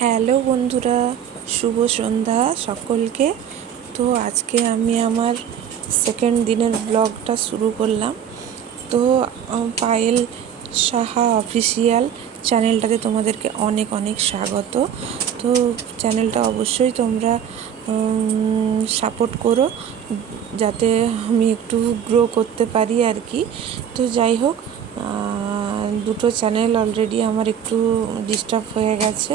Hello বন্ধুরা, শুভ সন্ধ্যা সকলকে। তো আজকে আমি আমার সেকেন্ড দিনের ব্লগটা শুরু করলাম। তো পায়েল সাহা অফিসিয়াল চ্যানেলটাতে তোমাদেরকে অনেক অনেক স্বাগত। তো চ্যানেলটা অবশ্যই তোমরা সাপোর্ট করো, যাতে আমি একটু গ্রো করতে পারি আর কি। তো যাই হোক, দুটো চ্যানেল অলরেডি আমার একটু ডিস্টার্ব হয়ে গেছে।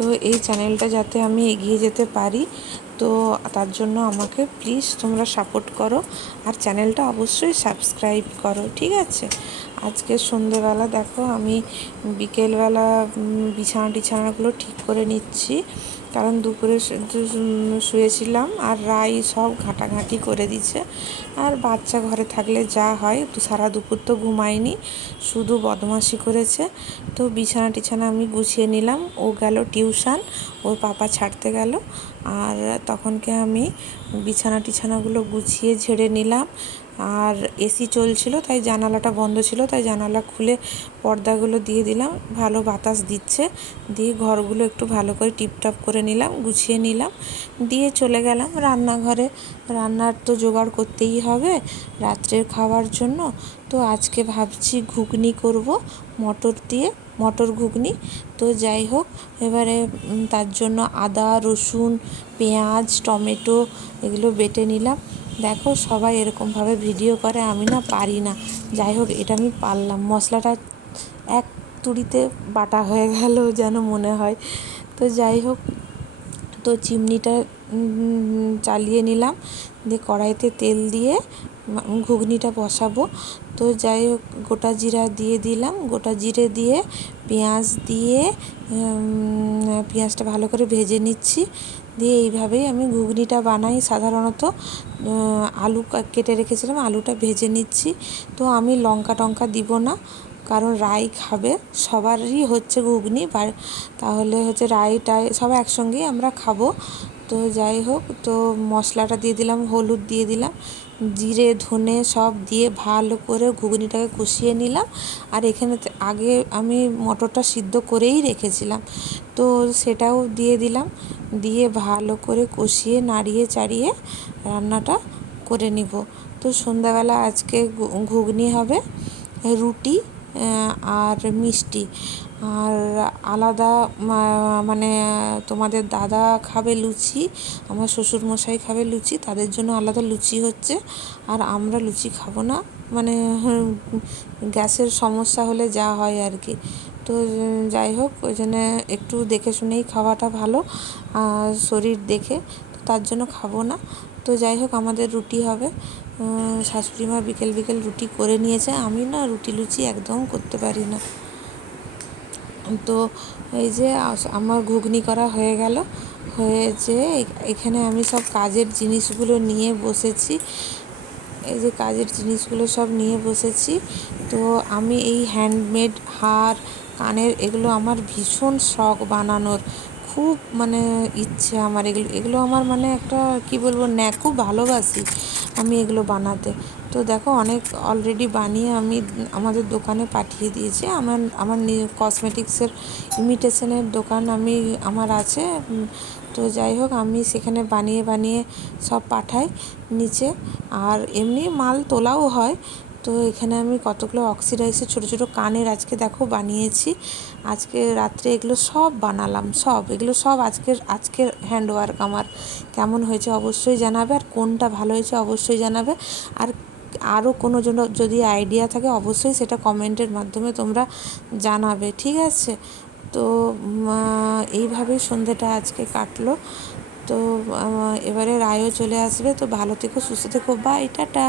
তো এই চ্যানেলটা যাতে আমি এগিয়ে যেতে পারি, তো তার জন্য আমাকে প্লিজ তোমরা সাপোর্ট করো, আর চ্যানেলটা অবশ্যই সাবস্ক্রাইব করো, ঠিক আছে? আজকে সন্ধেবেলা দেখো আমি বিকেলবেলা বিছানাগুলো ঠিক করে নিচ্ছি, কারণ দুপুরে শুয়েছিলাম আর রাই সব ঘাঁটাঘাঁটি করে দিচ্ছে। আর বাচ্চা ঘরে থাকলে যা হয়, তো সারা দুপুর তো ঘুমায়নি, শুধু বদমাশি করেছে। তো বিছানা আমি গুছিয়ে নিলাম। ও গেল টিউশন, ওর পাপা ছাড়তে গেল, আর তখনকে আমি বিছানাগুলো গুছিয়ে ঝেড়ে নিলাম। আর এসি চলছিল, তাই জানালাটা বন্ধ ছিল, তাই জানালা খুলে পর্দাগুলো দিয়ে দিলাম, ভালো বাতাস দিচ্ছে। দিয়ে ঘরগুলো একটু ভালো করে টিপটাপ করে নিলাম, গুছিয়ে নিলাম, দিয়ে চলে গেলাম রান্নাঘরে। রান্নার তো জোগাড় করতেই হবে রাত্রের খাওয়ার জন্য। তো আজকে ভাবছি ঘুগনি করব, মটর ঘুগনি। তো যাই হোক, এবারে তার জন্য আদা, রসুন, পেঁয়াজ, টমেটো এগুলো বেটে নিলাম। দেখো সবাই এরকমভাবে ভিডিও করে, আমি না পারি না। যাই হোক, এটা আমি পারলাম। মশলাটা এক তুড়িতে বাটা হয়ে গেল যেন মনে হয়। তো যাই হোক, তো চিমনিটা চালিয়ে নিলাম, দিয়ে কড়াইতে তেল দিয়ে ঘুগনিটা বসাবো। তো যাই হোক, গোটা জিরা দিয়ে দিলাম, গোটা জিরে দিয়ে পেঁয়াজ দিয়ে পেঁয়াজটা ভালো করে ভেজে নিচ্ছি। দিয়ে এইভাবেই আমি ঘুগনিটা বানাই সাধারণত। আলু কেটে রেখেছিলাম, আলুটা ভেজে নিচ্ছি। তো আমি লঙ্কা টঙ্কা দিব না, কারণ রাই খাবে, সবারই হচ্ছে ঘুগনি, তাহলে হচ্ছে রাইটাই সব একসঙ্গেই আমরা খাবো। তো যাই হোক, তো মশলাটা দিয়ে দিলাম, হলুদ দিয়ে দিলাম, জিরে ধনে সব দিয়ে ভালো করে ঘুগনিটাকে কষিয়ে নিলাম। আর এখানে আগে আমি মটরটা সিদ্ধ করেই রেখেছিলাম, তো সেটাও দিয়ে দিলাম, দিয়ে ভালো করে কষিয়ে নাড়িয়ে চাড়িয়ে রান্নাটা করে নিব। তো সন্ধ্যাবেলা আজকে ঘুগনি হবে, রুটি আর মিষ্টি। আর আলাদা মানে তোমাদের দাদা খাবে লুচি, আমার শ্বশুরমশাই খাবে লুচি, তাদের জন্য আলাদা লুচি হচ্ছে। আর আমরা লুচি খাবো না, মানে গ্যাসের সমস্যা হলে যা হয় আর কি। তো যাই হোক, ওই জন্যে একটু দেখে শুনেই খাওয়াটা ভালো, শরীর দেখে, তো তার জন্য খাবো না। তো যাই হোক, আমাদের রুটি হবে। শাশুড়ি মা বিকেল রুটি করে নিয়েছে, আমি না রুটি লুচি একদম করতে পারি না। তো এই যে আমার ঘুগনি করা হয়ে গেল, হয়েছে। এখানে আমি সব কাজের জিনিসগুলো নিয়ে বসেছি, এই যে কাজের জিনিসগুলো সব নিয়ে বসেছি। তো আমি এই হ্যান্ডমেড হার, কানের, এগুলো আমার ভীষণ শখ বানানোর, খুব মানে ইচ্ছে আমার। এগুলো আমার মানে একটা কি বলবো, খুব ভালোবাসি আমি এগুলো বানাতে। তো দেখো, অনেক অলরেডি বানিয়ে আমি আমাদের দোকানে পাঠিয়ে দিয়েছি। আমার কসমেটিক্সের ইমিটেশনের দোকান আমার আছে। তো যাই হোক, আমি সেখানে বানিয়ে সব পাঠাই নিচে, আর এমনি মাল তোলাও হয়। তো এখানে আমি কতগুলো অক্সিডাইজের ছোটো কানের আজকে দেখো বানিয়েছি। আজকে রাত্রে এগুলো সব বানালাম, এগুলো সব আজকের হ্যান্ডওয়ার্ক আমার। কেমন হয়েছে অবশ্যই জানাবে, আর কোনটা ভালো হয়েছে অবশ্যই জানাবে। আর আরও কোনো জন্য যদি আইডিয়া থাকে, অবশ্যই সেটা কমেন্টের মাধ্যমে তোমরা জানাবে, ঠিক আছে? তো এইভাবেই সন্ধেটা আজকে কাটলো। তো এবারে রায়ও চলে আসবে। তো ভালো থেকো, সুস্থ থেকো, বাই, টাটা।